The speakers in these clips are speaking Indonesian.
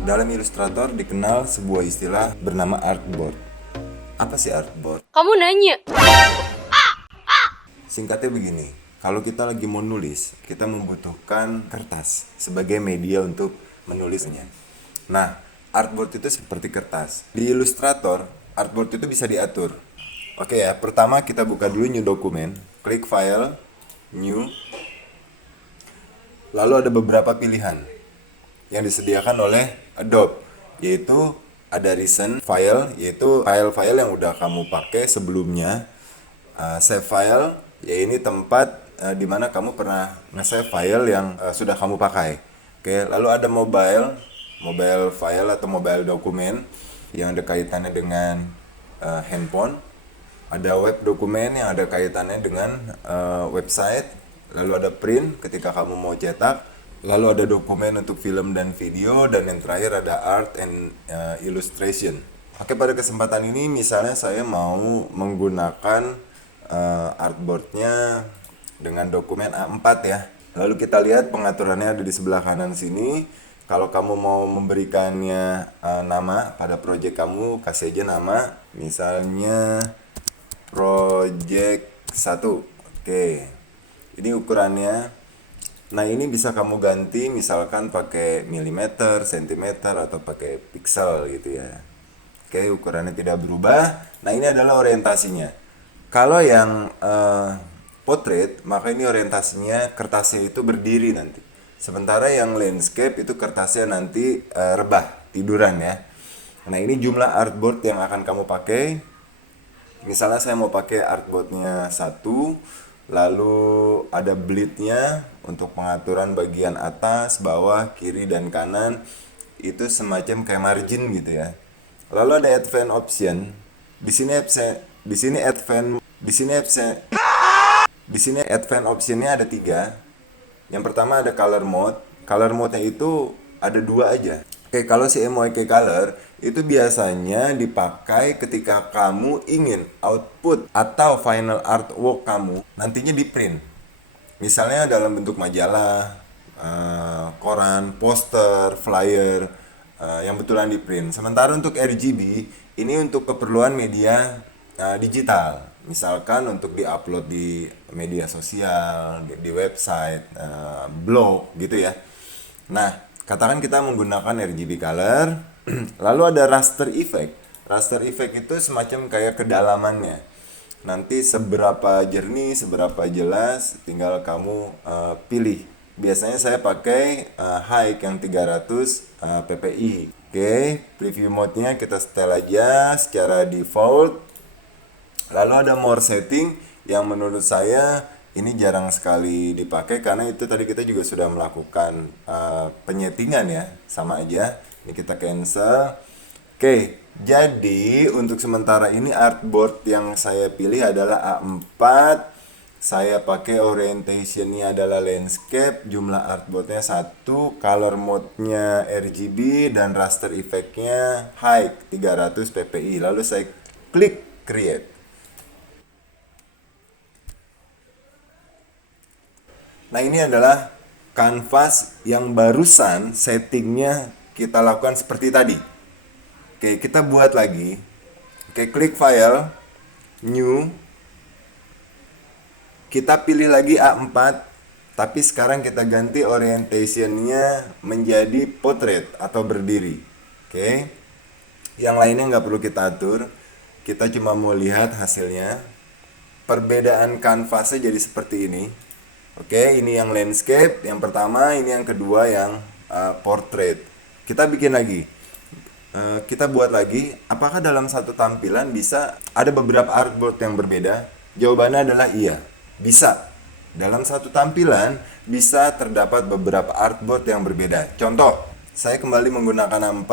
Dalam Illustrator dikenal sebuah istilah bernama artboard. Apa sih artboard? Kamu nanya. Singkatnya begini, kalau kita lagi mau nulis, kita membutuhkan kertas sebagai media untuk menulisnya. Nah, artboard itu seperti kertas. Di Illustrator, artboard itu bisa diatur. Oke ya, pertama kita buka dulu new document, klik file, new, lalu ada beberapa pilihan yang disediakan oleh Adobe, yaitu ada recent file, yaitu file-file yang udah kamu pakai sebelumnya. Save file, ya ini tempat di mana kamu pernah nge-save file yang sudah kamu pakai. Oke, lalu ada mobile file atau mobile dokumen yang ada kaitannya dengan handphone. Ada web dokumen yang ada kaitannya dengan website. Lalu ada print ketika kamu mau cetak. Lalu ada dokumen untuk film dan video, dan yang terakhir ada art and illustration. Oke, pada kesempatan ini misalnya saya mau menggunakan artboardnya dengan dokumen A4 ya. Lalu kita lihat pengaturannya ada di sebelah kanan sini. Kalau kamu mau memberikannya nama pada project kamu, kasih aja nama. Misalnya project 1. Oke. Ini ukurannya. Nah, ini bisa kamu ganti misalkan pakai milimeter, sentimeter, atau pakai pixel gitu ya. Oke, ukurannya tidak berubah. Nah, ini adalah orientasinya. Kalau yang portrait, maka ini orientasinya kertasnya itu berdiri nanti. Sementara yang landscape itu kertasnya nanti rebah, tiduran ya. Nah, ini jumlah artboard yang akan kamu pakai. Misalnya saya mau pakai artboardnya 1, lalu ada bleednya untuk pengaturan bagian atas, bawah, kiri, dan kanan. Itu semacam kayak margin gitu ya. Lalu ada advanced option. Di sini advanced optionnya ada 3. Yang pertama ada color mode. Color mode-nya itu ada 2 aja. Oke, kalau si MYK color itu biasanya dipakai ketika kamu ingin output atau final artwork kamu nantinya di print. Misalnya dalam bentuk majalah, koran, poster, flyer, yang betulan di print. Sementara untuk RGB ini untuk keperluan media digital. Misalkan untuk diupload di media sosial, di website, blog gitu ya. Nah, katakan kita menggunakan RGB color, lalu ada raster effect. Raster effect itu semacam kayak kedalamannya. Nanti seberapa jernih, seberapa jelas, tinggal kamu pilih. Biasanya saya pakai high yang 300 ppi. Oke, preview mode-nya kita setel aja secara default. Lalu ada more setting yang menurut saya ini jarang sekali dipakai karena itu tadi kita juga sudah melakukan penyetingan ya, sama aja. Ini kita cancel. Oke, jadi untuk sementara ini artboard yang saya pilih adalah A4. Saya pakai orientationnya adalah landscape, jumlah artboardnya 1, color mode-nya RGB, dan raster effect-nya high 300 ppi. Lalu saya klik create. Nah, ini adalah kanvas yang barusan settingnya kita lakukan seperti tadi. Oke, kita buat lagi. Oke, klik file, new. Kita pilih lagi A4, tapi sekarang kita ganti orientationnya menjadi portrait atau berdiri. Oke, yang lainnya nggak perlu kita atur. Kita cuma mau lihat hasilnya. Perbedaan kanvasnya jadi seperti ini. Oke, ini yang landscape yang pertama, ini yang kedua yang portrait. Kita bikin lagi. Kita buat lagi. Apakah dalam satu tampilan bisa ada beberapa artboard yang berbeda? Jawabannya adalah iya. Bisa. Dalam satu tampilan bisa terdapat beberapa artboard yang berbeda. Contoh, saya kembali menggunakan A4,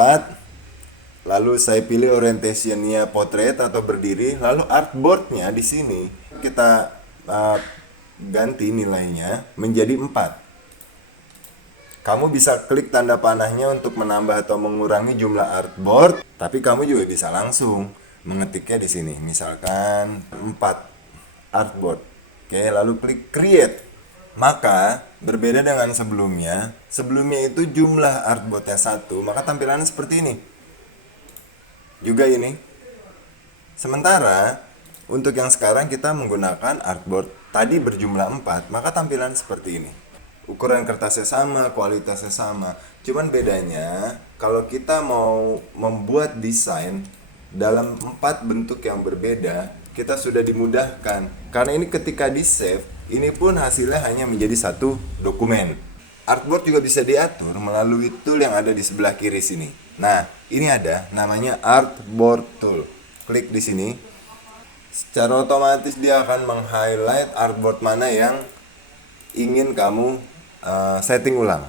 lalu saya pilih orientationnya portrait atau berdiri, lalu artboardnya di sini kita ganti nilainya menjadi 4. Kamu bisa klik tanda panahnya untuk menambah atau mengurangi jumlah artboard, tapi kamu juga bisa langsung mengetiknya di sini. Misalkan 4 artboard. Oke, lalu klik create. Maka berbeda dengan sebelumnya itu jumlah artboardnya 1, maka tampilannya seperti ini. Juga ini. Sementara untuk yang sekarang kita menggunakan artboard tadi berjumlah 4, maka tampilan seperti ini. Ukuran kertasnya sama, kualitasnya sama. Cuman bedanya kalau kita mau membuat desain dalam 4 bentuk yang berbeda, kita sudah dimudahkan. Karena ini ketika di save, ini pun hasilnya hanya menjadi satu dokumen. Artboard juga bisa diatur melalui tool yang ada di sebelah kiri sini. Nah, ini ada namanya Artboard Tool. Klik di sini. Secara otomatis dia akan meng-highlight artboard mana yang ingin kamu setting ulang.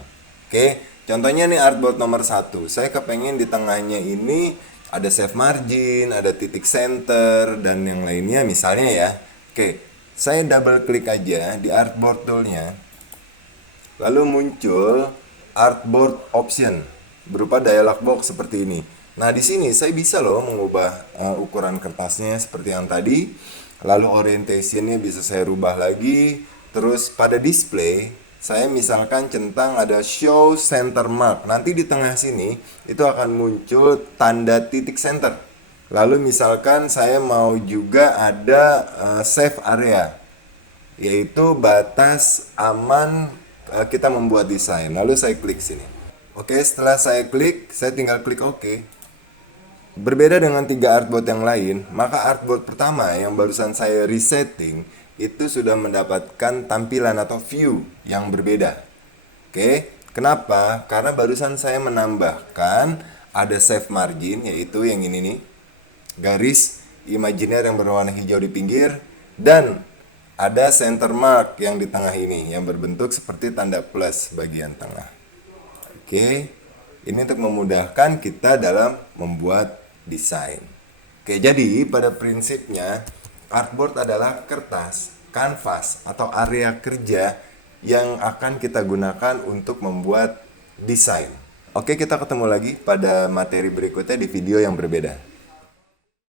Oke, contohnya nih artboard nomor 1. Saya kepengen di tengahnya ini ada save margin, ada titik center, dan yang lainnya misalnya ya. Oke, saya double klik aja di artboard toolnya. Lalu muncul artboard option berupa dialog box seperti ini. Nah, di sini saya bisa loh mengubah ukuran kertasnya seperti yang tadi. Lalu orientationnya bisa saya rubah lagi. Terus pada display, saya misalkan centang ada show center mark. Nanti di tengah sini itu akan muncul tanda titik center. Lalu misalkan saya mau juga ada save area, yaitu batas aman kita membuat desain. Lalu saya klik sini. Oke, setelah saya klik, saya tinggal klik OK. Berbeda dengan 3 artboard yang lain, maka artboard pertama yang barusan saya resetting itu sudah mendapatkan tampilan atau view yang berbeda. Oke, kenapa? Karena barusan saya menambahkan ada save margin, yaitu yang ini nih, garis imajiner yang berwarna hijau di pinggir, dan ada center mark yang di tengah ini yang berbentuk seperti tanda plus bagian tengah. Oke, ini untuk memudahkan kita dalam membuat desain. Oke, jadi pada prinsipnya artboard adalah kertas, kanvas atau area kerja yang akan kita gunakan untuk membuat desain. Oke, kita ketemu lagi pada materi berikutnya di video yang berbeda.